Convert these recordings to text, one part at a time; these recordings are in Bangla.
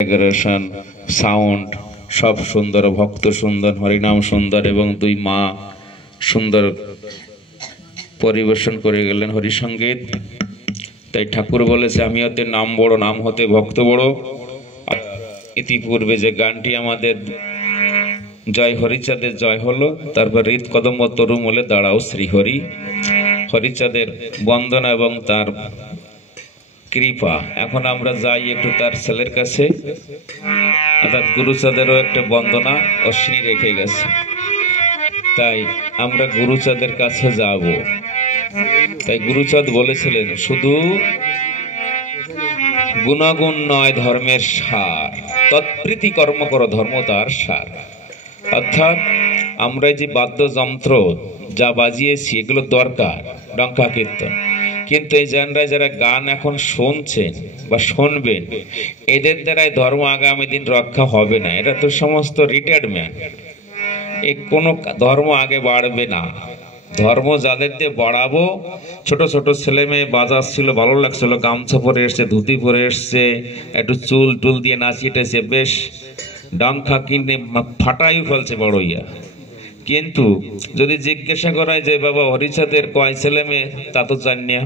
ডেকোরেশন সাউন্ড সব সুন্দর, ভক্ত সুন্দর, হরিনাম সুন্দর এবং দুই মা সুন্দর পরিবেশন করে গেলেন হরিসঙ্গীত। তাই ঠাকুর বলেছে আমি হতে নাম বড়, নাম হতে ভক্ত বড়। ইতিপূর্বে যে গানটি আমাদের জয় হরিচাঁদের জয় হলো, তারপর হৃদ কদম্ব তরুমলে দাঁড়াও শ্রীহরি, হরিচাঁদের বন্দনা এবং তার কৃপা। এখন আমরা যাই একটু তার ছেলের কাছে, অর্থাৎ গুরুচাঁদেরও একটা বন্দনা অশ্বিনী রেখে গেছে, তাই আমরা গুরুচাঁদের কাছে যাব। তাই গুরুচাঁদ বলেছিলেন শুধু গুণাগুণ নয় ধর্মের সার, তৎপ্রীতি কর্ম করো ধর্ম তার সার। অর্থাৎ আমরা যে বাদ্যযন্ত্র যা বাজিয়েছি এগুলো দরকার, ডঙ্কা কীর্তন, কিন্তু এই যারা গান এখন শুনছেন বা শুনবেন, এদের দ্বারাই ধর্ম আগামী দিন রক্ষা হবে না। এরা তো সমস্ত রিটায়ার্ড ম্যান, এ কোনো ধর্ম আগে বাড়বে না। ধর্ম যাদের দিয়ে বাড়াবো, ছোট ছোট ছেলে মেয়ে বাজাচ্ছিল, ভালো লাগছিল, গামছা পরে এসছে, ধুতি পরে এসছে, একটু চুল টুল দিয়ে নাচিয়েছে, বেশ ডাঙ্কা কিনে ফাটাই ফেলছে বড় ইয়া। কিন্তু যদি জিজ্ঞাসা করায় যে বাবা হরিচাঁদের কয় ছেলে মেয়ে, তা তো জানি না।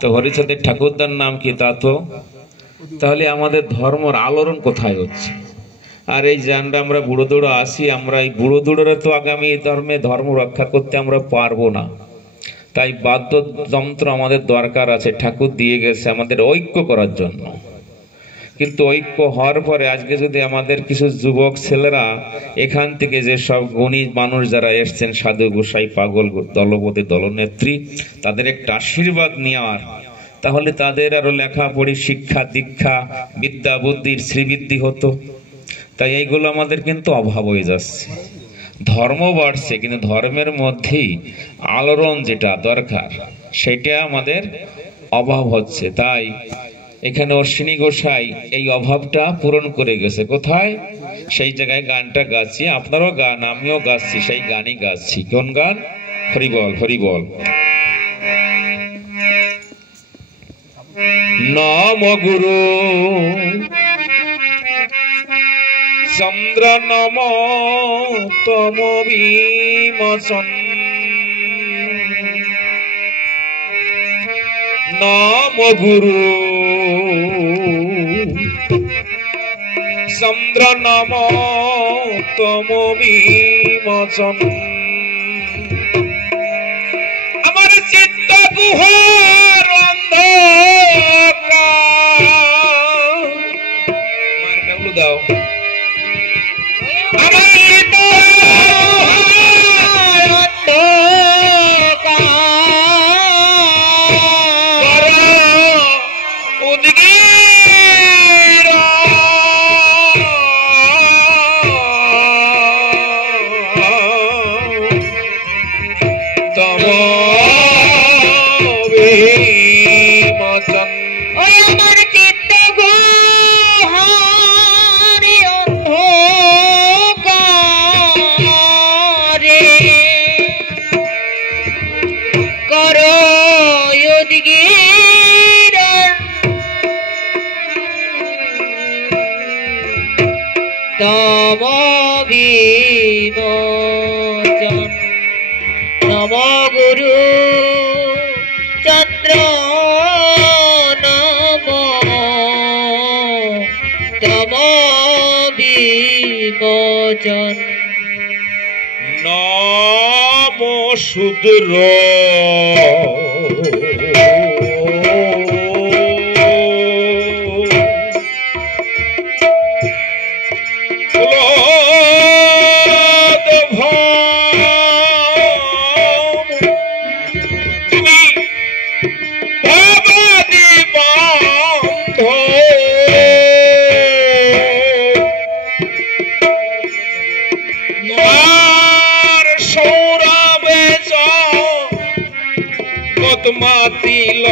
তো হরিচাঁদের ঠাকুরদার নাম কি, তা তো। তাহলে আমাদের ধর্মের আলোড়ন কোথায় হচ্ছে? আর এই জানরা আমরা বুড়ো দৌড়ো আসি, আমরা এই বুড়ো দৌড়োরা তো আগামী ধর্ম রক্ষা করতে আমরা পারবো না। তাই বাদ্যযন্ত্র আমাদের দরকার আছে, ঠাকুর দিয়ে গেছে আমাদের ঐক্য করার জন্য। কিন্তু ঐক্য হওয়ার পরে আজকে যদি আমাদের কিছু যুবক ছেলেরা এখান থেকে যে সব গুণী মানুষ যারা এসছেন, সাধু গোসাই পাগল দলপতি দলনেত্রী, তাদের একটা আশীর্বাদ নেওয়ার, তাহলে তাদের আরো লেখাপড়ি শিক্ষা দীক্ষা বিদ্যা বুদ্ধির শ্রীবৃদ্ধি হতো। তাই এইগুলো আমাদের কিন্তু অভাব হয়ে যাচ্ছে। ধর্ম বাড়ছে কিন্তু ধর্মের মধ্যেই আলোড়ন যেটা দরকার সেটা আমাদের অভাব হচ্ছে। তাই এখানে অশ্বিনী গোসাই এই অভাবটা পূরণ করে গেছে। কোথায়? সেই জায়গায় গানটা গাচ্ছি, আপনারও গান, আমিও গাচ্ছি, সেই গানই গাচ্ছি। কোন গান? হরিবল হরিবল। নম গুরু চন্দ্র নম তম বিমোচন, নম গুরু চন্দ্র নম তম বিমোচন। আমার চিত্ত গুহার অন্ধকার, মারটা বলে দাও, তম বিমোচন। নম গুরু চন্দ্র নম তম বিমোচন। নম শূদ্র মাতিল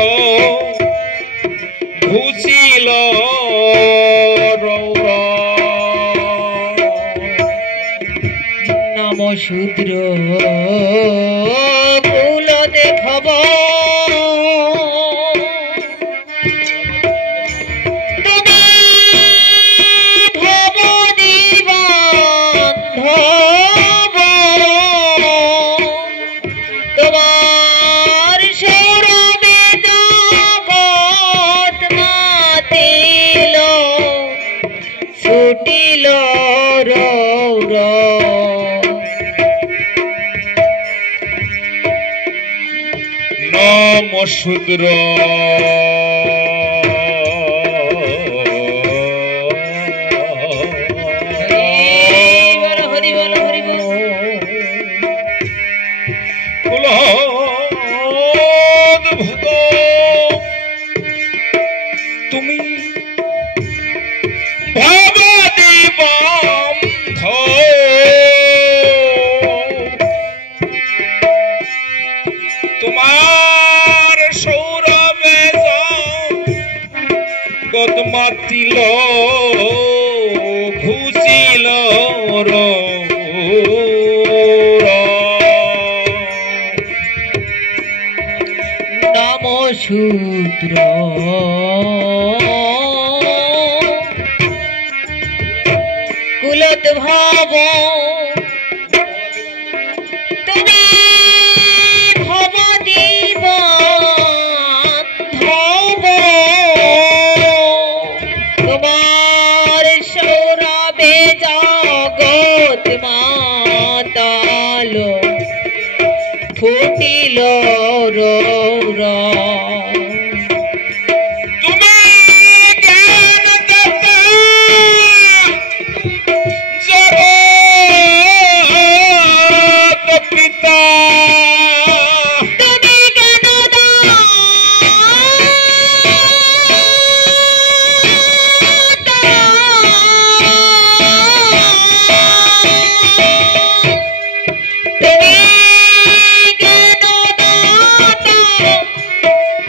ঘুচিল নম শূদ্র কুল দেখব, তুমি ফুটিল রৌর নমশূদ্র হরি বল হরি বল কুলোদ্ভূত তুমি ভবদীবন্ধ তোমার সৌরভে জগৎ মাতিল ঘুষিল নমশূদ্র কুলোদ্ভব তুমি ভবদীবন্ধব তোমার সৌরভে জগৎ মাতাল ফুটিল রৌর তুমি জ্ঞান দাতা জগৎ পিতা তুমি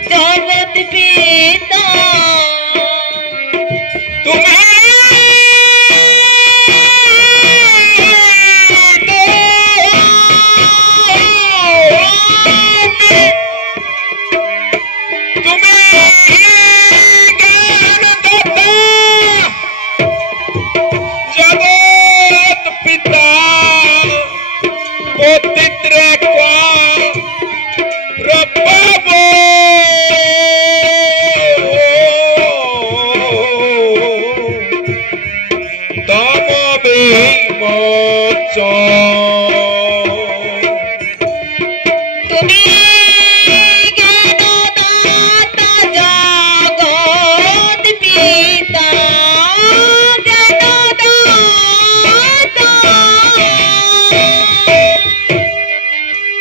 জগৎ পিতা তুমি জগৎ পিতা পতিত্রে রব্বাব তম বিমোচ তুমি জ্ঞানদাতা জগৎ পিতা জ্ঞানদাতা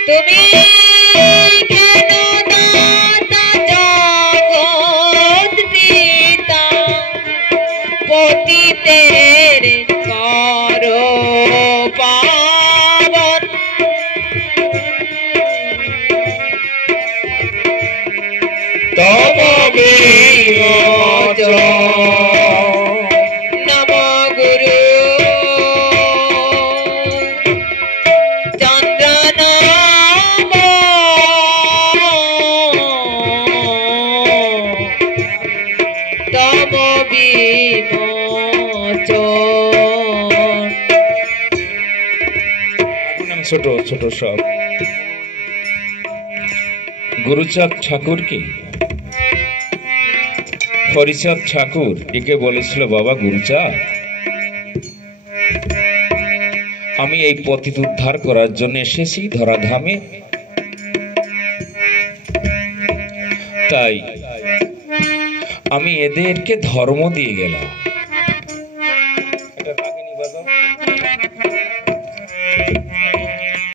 তুমি জ্ঞানদাতা জগৎ পিতা পতিতের করো পাবন তম বিমোচ নম গুরু চন্দ্র নাম তম বিমোচন ছোট ছোট সব গুরুচাঁদ ঠাকুরকে হরিচাঁদ ঠাকুর একে বলেছিল, বাবা গুরুচাঁদ, আমি এই পতিত উদ্ধার করার জন্য এসেছি ধরাধামে, তাই আমি এদেরকে ধর্ম দিয়ে গেলাম।